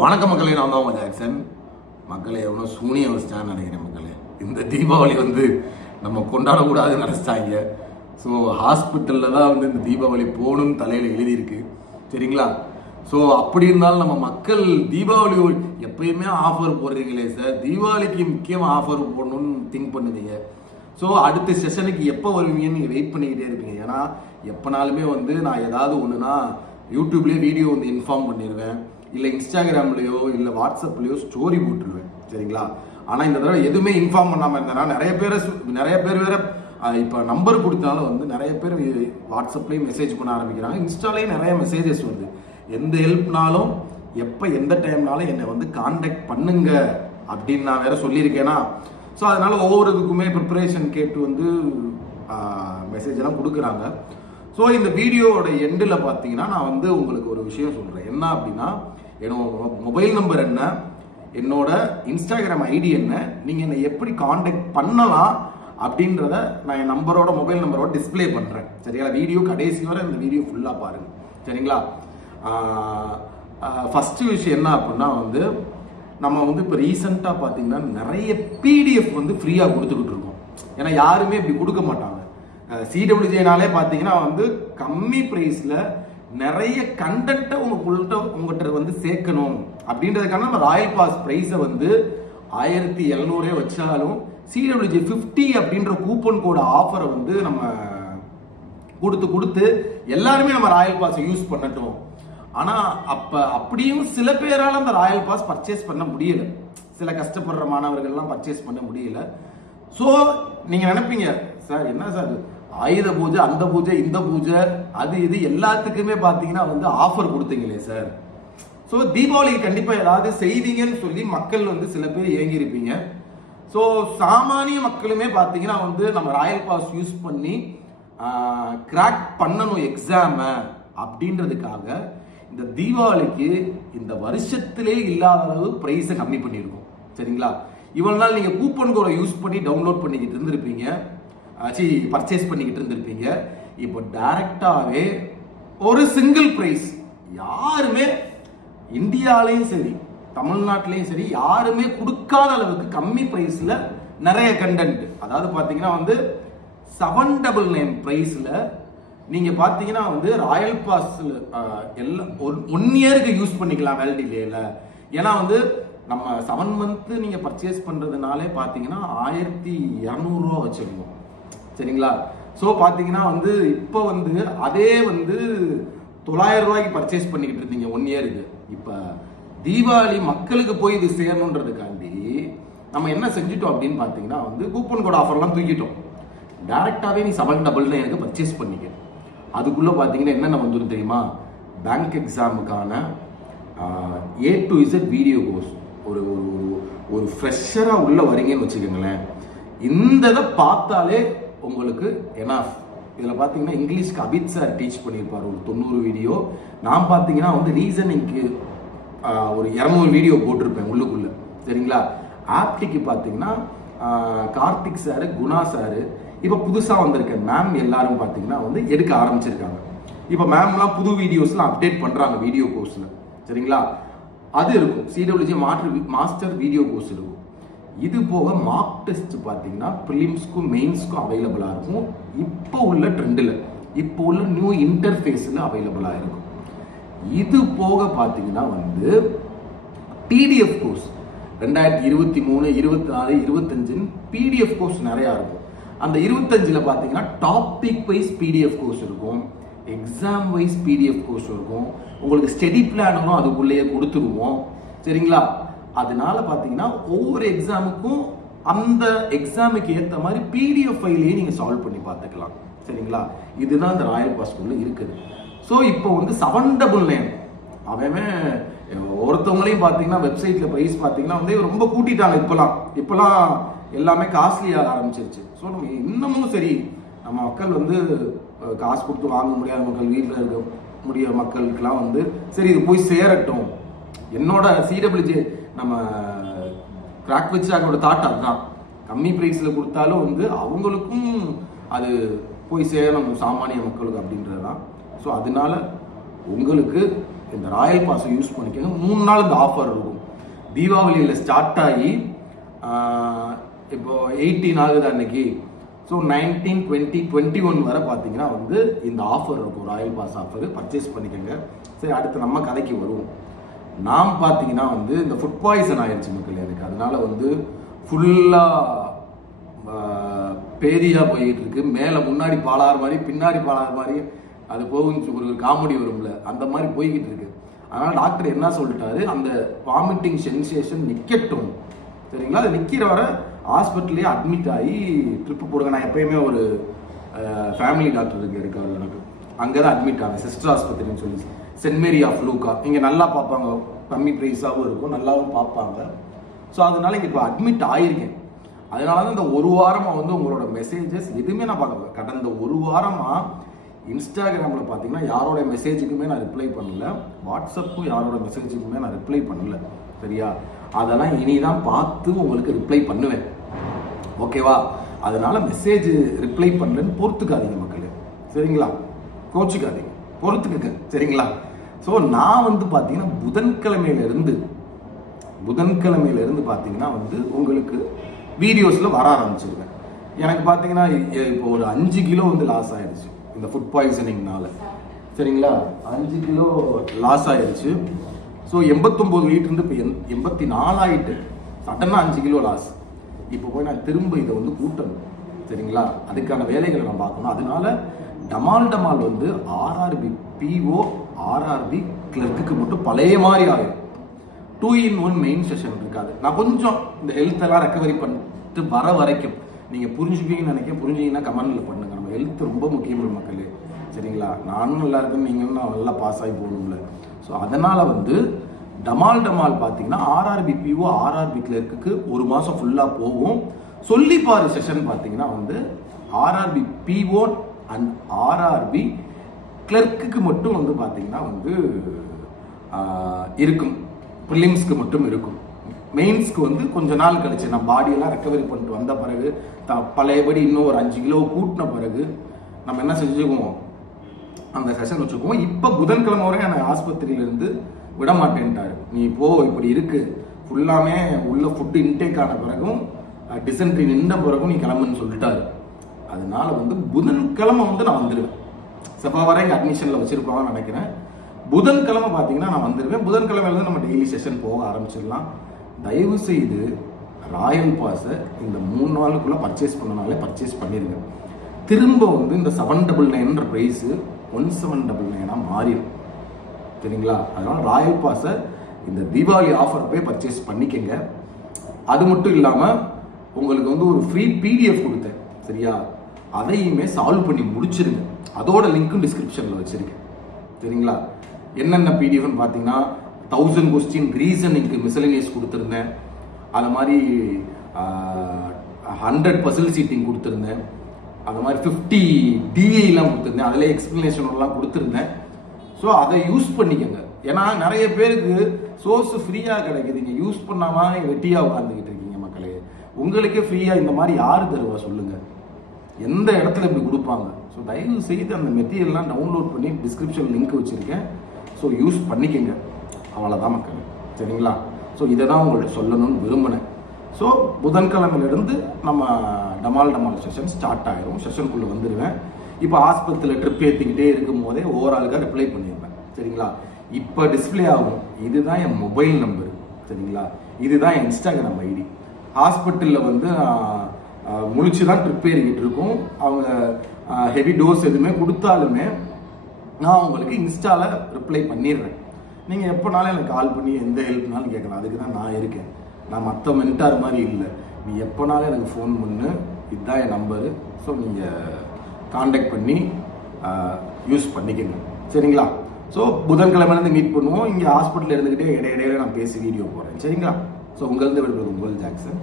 வணக்கம் மக்களே, நான் தான் உங்கள் ஜாக்சன். மக்களே எவ்வளோ சூனியம் வச்சிட்டான்னு நினைக்கிறேன். மக்களே இந்த தீபாவளி நம்ம கொண்டாடக்கூடாதுன்னு நினச்சிட்டாங்க. ஸோ ஹாஸ்பிட்டலில் தான் இந்த தீபாவளி போகணும்னு தலையில் எழுதியிருக்கு, சரிங்களா? ஸோ அப்படி இருந்தாலும் நம்ம மக்கள் தீபாவளி எப்பயுமே ஆஃபர் போடுறீங்களே சார், தீபாவளிக்கு முக்கியமாக ஆஃபர் போடணும்னு திங்க் பண்ணுவீங்க. ஸோ அடுத்த செஷனுக்கு எப்போ வருவீங்கன்னு நீங்கள் வெயிட் பண்ணிக்கிட்டே இருப்பீங்க. ஏன்னா எப்போனாலுமே நான் ஏதாவது ஒன்றுனா யூடியூப்லேயே வீடியோ இன்ஃபார்ம் பண்ணிடுவேன், இல்லை இன்ஸ்டாகிராம்லேயோ இல்லை வாட்ஸ்அப்லேயோ ஸ்டோரி போட்டுருவேன், சரிங்களா? ஆனால் இந்த தடவை எதுவுமே இன்ஃபார்ம் பண்ணாமல் இருந்தேன்னா நிறைய பேர் வேற இப்போ நம்பர் கொடுத்தாலும் நிறைய பேர் வாட்ஸ்அப்லேயும் மெசேஜ் பண்ண ஆரம்பிக்கிறாங்க, இன்ஸ்டாலேயும் நிறைய மெசேஜஸ் வருது. எந்த ஹெல்ப்னாலும் எப்போ எந்த டைம்னாலும் என்னை கான்டாக்ட் பண்ணுங்க அப்படின்னு நான் வேற சொல்லியிருக்கேன்னா. ஸோ அதனால ஒவ்வொரு இதுக்குமே ப்ரிப்பரேஷன் கேட்டு மெசேஜ் எல்லாம் கொடுக்குறாங்க. ஸோ இந்த வீடியோவோட எண்டில் பார்த்தீங்கன்னா நான் உங்களுக்கு ஒரு விஷயம் சொல்கிறேன். என்ன அப்படின்னா, என்னோட மொபைல் நம்பர் என்ன, என்னோட இன்ஸ்டாகிராம் ஐடி என்ன, நீங்கள் என்னை எப்படி காண்டாக்ட் பண்ணலாம் அப்படின்றத நான் என் மொபைல் நம்பரோட டிஸ்பிளே பண்ணுறேன், சரிங்களா? வீடியோ கடைசி வரை இந்த வீடியோ ஃபுல்லாக பாருங்கள், சரிங்களா? ஃபஸ்ட்டு விஷயம் என்ன அப்படின்னா நம்ம இப்போ ரீசெண்டாக பார்த்தீங்கன்னா நிறைய பிடிஎஃப் ஃப்ரீயாக கொடுத்துக்கிட்டு இருக்கோம். ஏன்னா யாருமே இப்படி கொடுக்க மாட்டாங்க. சிடபிள்யூஜேனாலே பார்த்தீங்கன்னா கம்மி ப்ரைஸில் நிறைய கண்டென்ட்டை உங்கள்கிட்ட சேர்க்கணும் அப்படின்றதுக்கான நம்ம ராயல் பாஸ் ப்ரைஸை 1700 வச்சாலும் சிடபிள்யூஜே 50 அப்படின்ற கூப்பன் கோட் ஆஃபரை நம்ம கொடுத்து எல்லாருமே நம்ம ராயல் பாஸை யூஸ் பண்ணட்டும். ஆனால் அப்படியும் சில பேரால் அந்த ராயல் பாஸ் பர்ச்சேஸ் பண்ண முடியல, சில கஷ்டப்படுற மாணவர்கள்லாம் பர்ச்சேஸ் பண்ண முடியல. ஸோ நீங்கள் நினைப்பீங்க, சார் என்ன சார் ஆயுத பூஜை, அந்த பூஜை, இந்த பூஜை, அது இது எல்லாத்துக்குமே பார்த்தீங்கன்னா ஆஃபர் கொடுத்தீங்களே சார். ஸோ தீபாவளிக்கு கண்டிப்பாக ஏதாவது செய்வீங்கன்னு சொல்லி மக்கள் சில பேர் ஏங்கியிருப்பீங்க. ஸோ சாமானிய மக்களுமே பார்த்தீங்கன்னா நம்ம ராயல் பாஸ் யூஸ் பண்ணி கிராக் பண்ணணும் எக்ஸாமை அப்படின்றதுக்காக இந்த தீபாவளிக்கு இந்த வருஷத்திலே இல்லாத அளவு பிரைஸை கம்மி பண்ணியிருக்கோம், சரிங்களா? இவ்வளவு நாள் நீங்கள் கூப்பன் கோடை யூஸ் பண்ணி டவுன்லோட் பண்ணிக்கிட்டு இருந்திருப்பீங்க, பர்ச்சேஸ் பண்ணிக்கிட்டு இருந்திருப்பீங்க. இப்போ டைரக்டாவே ஒரு சிங்கிள் பிரைஸ், யாருமே இந்தியாலையும் சரி தமிழ்நாட்டிலையும் சரி யாருமே கொடுக்காத அளவுக்கு கம்மி பிரைஸ்ல நிறைய கண்டென்ட், அதாவது பாத்தீங்கன்னா 799 பிரைஸ்ல நீங்க பாத்தீங்கன்னா ராயல் பாஸ் எல்லாம் 1 இயருக்கு யூஸ் பண்ணிக்கலாம் வேலிடிட்டியில. ஏன்னா நம்ம 7 மந்த் நீங்க பர்ச்சேஸ் பண்றதுனாலே பாத்தீங்கன்னா 1200 ரூபா வச்சிருக்கோம், சரிங்களா? ஸோ பார்த்தீங்கன்னா இப்போ அதே 900 ரூபாய்க்கு பர்ச்சேஸ் பண்ணிக்கிட்டு இருந்தீங்க 1 இயருக்கு. இப்போ தீபாவளி மக்களுக்கு போய் இது சேரணுன்றதுக்காண்டி நம்ம என்ன செஞ்சுட்டோம் அப்படின்னு பார்த்தீங்கன்னா கூப்பன் கோட் ஆஃபர்லாம் தூக்கிட்டோம். டைரக்டாகவே நீ 799 பர்ச்சேஸ் பண்ணிக்க. அதுக்குள்ளே பார்த்தீங்கன்னா என்னென்ன வந்துடும் தெரியுமா? பேங்க் எக்ஸாமுக்கான A to Z video course. ஒரு ஃப்ரெஷராக உள்ள வரீங்கன்னு வச்சுக்கோங்களேன், இந்த இதை பார்த்தாலே உங்களுக்கு எனாஃப். இதில் பார்த்தீங்கன்னா இங்கிலீஷ்க்கு அபித் சார் டீச் பண்ணியிருப்பார் ஒரு 90 வீடியோ. நான் பார்த்தீங்கன்னா ரீசனிங்க்கு ஒரு 200 வீடியோ போட்டிருப்பேன் உள்ளுக்குள்ள, சரிங்களா? ஆப்டிக்கு பார்த்தீங்கன்னா கார்த்திக் சாரு, குணா சாரு, இப்போ புதுசாக வந்திருக்க மேம் எல்லாரும் பார்த்தீங்கன்னா எடுக்க ஆரம்பிச்சிருக்காங்க. இப்போ மேம்லாம் புது வீடியோஸ்லாம் அப்டேட் பண்ணுறாங்க வீடியோ கோர்ஸில், சரிங்களா? அது இருக்கும். சிடபிள்யூஜே மாஸ்டர் வீடியோ கோர்ஸ் இருக்கும். இது போக மார்க் டெஸ்ட் பார்த்தீங்கன்னா ப்ரிலிம்ஸ்க்கும் மெயின்ஸ்க்கும் அவைலபிளாக இருக்கும். இப்போ உள்ள ட்ரெண்டில், இப்போ உள்ள நியூ இன்டர்ஃபேஸில் அவைலபிளாக இருக்கும். இது போக பார்த்தீங்கன்னா பிடிஎஃப் கோர்ஸ் 2023, 24, 25 பிடிஎஃப் கோர்ஸ் நிறையா இருக்கும். அந்த 25ல் பார்த்தீங்கன்னா டாபிக் வைஸ் பிடிஎஃப் கோர்ஸ் இருக்கும், எக்ஸாம் வைஸ் பிடிஎஃப் கோர்ஸ் இருக்கும், உங்களுக்கு ஸ்டடி பிளானும் அதுக்குள்ளேயே கொடுத்துருவோம், சரிங்களா? அதனால பார்த்தீங்கன்னா ஒவ்வொரு எக்ஸாமுக்கும் அந்த எக்ஸாமுக்கு ஏற்ற மாதிரி பிடிஎஃப் ஃபைலையே நீங்கள் சால்வ் பண்ணி பார்த்துக்கலாம், சரிங்களா? இதுதான் இந்த ராயல் பாஸ்குள்ள இருக்குது. ஸோ இப்போ 799 அவன் ஒருத்தவங்களையும் பார்த்தீங்கன்னா வெப்சைட்டில் ப்ரைஸ் பார்த்தீங்கன்னா ரொம்ப கூட்டிட்டாங்க. இப்போலாம் எல்லாமே காஸ்ட்லியாக ஆரம்பிச்சிருச்சு. ஸோ நம்ம இன்னமும் சரி, நம்ம மக்கள் காசு கொடுத்து வாங்க முடியாத மக்கள், வீட்டில் இருக்க முடியாத மக்களுக்கெல்லாம் சரி இது போய் சேரட்டும். என்னோட சிடபிள்யூஜே நம்ம கிராக் வச்சாக்கோட தாட் அதுதான், கம்மி ப்ரைஸில் கொடுத்தாலும் அவங்களுக்கும் அது போய் சேரணும் சாமானிய மக்களுக்கு அப்படின்றது தான். ஸோ அதனால உங்களுக்கு இந்த ராயல் பாஸை யூஸ் பண்ணிக்கோங்க. 3 நாள் இந்த ஆஃபர் இருக்கும். தீபாவளியில் ஸ்டார்ட் ஆகி இப்போ 18 ஆகுது அன்னைக்கு. ஸோ 19, 20, 21 வரை பார்த்தீங்கன்னா வந்து இந்த ஆஃபர் இருக்கும், ராயல் பாஸ் ஆஃபர். பர்ச்சேஸ் பண்ணிக்கோங்க. சரி, அடுத்து நம்ம கதைக்கு வருவோம். நாம் பார்த்தீங்கன்னா வந்து இந்த ஃபுட் பாய்சன் ஆயிடுச்சு மக்கள் எனக்கு. அதனால வந்து ஃபுல்லாக பேதியா போயிட்டு இருக்கு. மேலே முன்னாடி பாலாறு மாதிரி பின்னாடி பாலாறு மாதிரி அது போகுச்சு, ஒரு காமெடி வரும்ல, அந்த மாதிரி போய்கிட்டு இருக்கு. அதனால டாக்டர் என்ன சொல்லிட்டாரு, அந்த வாமிட்டிங் சென்சேஷன் நிற்கட்டும், சரிங்களா? அது நிற்கிற வர ஹாஸ்பிட்டல்லே அட்மிட் ஆகி ட்ரிப்பு போடுங்க. நான் எப்பயுமே ஒரு ஃபேமிலி டாக்டர் இங்கே இருக்காரு எனக்கு, அங்கே தான் அட்மிட் ஆனேன், சிஸ்டர் ஆஸ்பத்திரின்னு சொல்லி, சென்ட் மேரி ஆஃப் லூக்கா. இங்கே நல்லா பார்ப்பாங்க, கம்மி ப்ரைஸாகவும் இருக்கும், நல்லாவும் பார்ப்பாங்க. ஸோ அதனால இங்கே இப்போ அட்மிட் ஆகியிருக்கேன். அதனால தான் இந்த ஒரு வாரமாக வந்து உங்களோட மெசேஜஸ் எதுவுமே நான் பார்க்க, கடந்த ஒரு வாரமாக இன்ஸ்டாகிராமில் பார்த்தீங்கன்னா யாரோட மெசேஜுக்குமே நான் ரிப்ளை பண்ணல, வாட்ஸ்அப்புக்கும் யாரோட மெசேஜுக்குமே நான் ரிப்ளை பண்ணல, சரியா? அதெல்லாம் இனிதான் பார்த்து உங்களுக்கு ரிப்ளை பண்ணுவேன், ஓகேவா? அதனால மெசேஜ் ரிப்ளை பண்ணலன்னு பொறுத்துக்காதீங்க மக்களே, சரிங்களா? கோச்சிக்காதீங்க, பொறுத்துக்குங்க, சரிங்களா? ஸோ நான் வந்து பார்த்தீங்கன்னா புதன்கிழமையிலேருந்து பார்த்தீங்கன்னா வந்து உங்களுக்கு வீடியோஸில் வர ஆரம்பிச்சிருவேன். எனக்கு பார்த்தீங்கன்னா இப்போ ஒரு 5 கிலோ வந்து லாஸ் ஆயிடுச்சு இந்த ஃபுட் பாய்சனிங்னால, சரிங்களா? 5 கிலோ லாஸ் ஆயிடுச்சு. ஸோ 89 வெயிட் இருந்து இப்போ 84 ஆகிட்டு, சடனாக 5 கிலோ லாஸ். இப்போ போய் நான் திரும்ப இதை வந்து கூட்டணும், சரிங்களா? அதுக்கான வேலைகளை நான் பார்க்கணும். அதனால டமால் வந்து ஆர்ஆர்பி பிஓ ஆர்ஆர்பி கிளர்க்குக்கு மட்டும் பழைய மாதிரி ஆகும். 2-in-1 மெயின் செஷன் இருக்காது. நான் கொஞ்சம் இந்த ஹெல்த்தெல்லாம் ரெக்கவரி பண்ணிட்டு வர வரைக்கும் நீங்கள் புரிஞ்சுப்பீங்கன்னு நினைக்கிறேன். புரிஞ்சிங்கன்னா கமெண்டில் பண்ணுங்க. நம்ம ஹெல்த் ரொம்ப முக்கியமான மக்களே, சரிங்களா? நானும் நல்லா இருக்கேன், நீங்களும் நான் நல்லா பாஸ் ஆகி போகணும்ல. ஸோ அதனால் வந்து டமால் பார்த்தீங்கன்னா ஆர்ஆர்பி பிஓ ஆர்ஆர்பி கிளர்க்குக்கு 1 மாதம் ஃபுல்லாக போகும். சொல்லிப்பாரு செஷன் பார்த்தீங்கன்னா வந்து ஆர்ஆர்பி பிஓ அண்ட் ஆர்ஆர்பி கிளர்க்குக்கு மட்டும் வந்து பார்த்தீங்கன்னா வந்து இருக்கும், ப்ரிலிம்ஸ்க்கு மட்டும் இருக்கும். மெயின்ஸ்க்கு வந்து கொஞ்ச நாள் கழிச்சு நான் பாடியெல்லாம் ரெக்கவரி பண்ணிட்டு வந்த பிறகு பழையபடி இன்னும் ஒரு 5 கிலோ கூட்டின பிறகு நம்ம என்ன செஞ்சுக்குவோம், அந்த செஷன் வச்சுக்குவோம். இப்போ புதன்கிழமை வரை நான் ஆஸ்பத்திரியிலேருந்து விட மாட்டேன்ட்டாரு. நீ போ, இப்படி இருக்கு, ஃபுல்லாமே உள்ள ஃபுட்டு இன்டேக் ஆன பிறகும் டிசென்ட்ரி நின்ற பிறகும் நீ கிளம்புன்னு சொல்லிட்டாரு. அதனால வந்து புதன்கிழமை வந்து நான் வந்துடுவேன். செவ்வாய் வரை இங்கே அட்மிஷனில் வச்சிருப்பாங்கன்னு நினைக்கிறேன். புதன்கிழமை பார்த்தீங்கன்னா நான் வந்துடுவேன். புதன்கிழமையிலேருந்து நம்ம டெய்லி செஷன் போக ஆரம்பிச்சிடலாம். தயவு செய்து ராயல் பாஸை இந்த 3 நாளுக்குள்ளே பர்ச்சேஸ் பண்ணனாலே பர்ச்சேஸ் பண்ணிடுங்க. திரும்ப வந்து இந்த 799 ப்ரைஸு 1799 மாறிடும், சரிங்களா? அதனால ராயல் பாஸை இந்த தீபாவளி ஆஃபர் போய் பர்ச்சேஸ் பண்ணிக்கங்க. அது மட்டும் இல்லாமல் உங்களுக்கு வந்து ஒரு ஃப்ரீ பிடிஎஃப் கொடுத்தேன், சரியா? அதையுமே சால்வ் பண்ணி முடிச்சிருங்க. அதோட லிங்க்கும் டிஸ்கிரிப்ஷனில் வச்சிருக்கேன், சரிங்களா? என்னென்ன பிடிஎஃப்னு பார்த்தீங்கன்னா 1000 கொஸ்டின் ரீசனிங்க்கு மிசலேனியஸ் கொடுத்துருந்தேன். அது மாதிரி 100 பசில் சீட்டிங் கொடுத்துருந்தேன். அது மாதிரி 50 டிஐலாம் கொடுத்துருந்தேன். அதில் எக்ஸ்பிளனேஷன்லாம் கொடுத்துருந்தேன். ஸோ அதை யூஸ் பண்ணிக்கோங்க. ஏன்னா நிறைய பேருக்கு சோர்ஸ் ஃப்ரீயாக கிடைக்குது, நீங்கள் யூஸ் பண்ணாமல் வெட்டியாக உட்காந்துக்கிட்டு இருக்கீங்க மக்களே. உங்களுக்கே ஃப்ரீயாக இந்த மாதிரி யார் தருவா சொல்லுங்கள்? எந்த இடத்துல இப்படி கொடுப்பாங்க? ஸோ தயவு செய்து அந்த மெட்டீரியல்லாம் டவுன்லோட் பண்ணி டிஸ்கிரிப்ஷன் லிங்க் வச்சுருக்கேன். ஸோ யூஸ் பண்ணிக்கங்க, அவ்வளோதான் மக்கள், சரிங்களா? ஸோ இதை தான் உங்கள்கிட்ட சொல்லணும்னு விரும்பினேன். ஸோ புதன்கிழமையிலேருந்து நம்ம டமால் செஷன் ஸ்டார்ட் ஆகிடும். செஷனுக்குள்ளே வந்துடுவேன். இப்போ ஆஸ்பத்திரியில் ட்ரிப் ஏற்றிக்கிட்டே இருக்கும் போதே ஓவராலுக்காக ரிப்ளை பண்ணிடுவேன், சரிங்களா? இப்போ டிஸ்பிளே ஆகும், இதுதான் என் மொபைல் நம்பரு, சரிங்களா? இதுதான் என் இன்ஸ்டாகிராம் ஐடி. ஹாஸ்பிட்டலில் வந்து முழிச்சு தான் ட்ரிப் ஏறிக்கிட்டு இருக்கும். அவங்க ஹெவி டோஸ் எதுவுமே கொடுத்தாலுமே நான் உங்களுக்கு இன்ஸ்டாவில் ரிப்ளை பண்ணிடுறேன். நீங்கள் எப்போனாலும் எனக்கு கால் பண்ணி எந்த ஹெல்ப்னாலும் கேட்கலாம். அதுக்கு தான் நான் இருக்கேன். நான் மற்ற மென்டார் மாதிரி இல்லை. நீ எப்போனாலும் எனக்கு ஃபோன் பண்ணு, இதுதான் என் நம்பரு. ஸோ நீங்கள் காண்டாக்ட் பண்ணி யூஸ் பண்ணிக்கங்க, சரிங்களா? ஸோ புதன்கிழமையிலேருந்து மீட் பண்ணுவோம். இங்கே ஹாஸ்பிட்டலில் இருந்துக்கிட்டே இடையிடையில நான் பேசி வீடியோ போடுறேன், சரிங்களா? ஸோ உங்களிருந்து விடுறது உங்கள் ஜாக்சன்.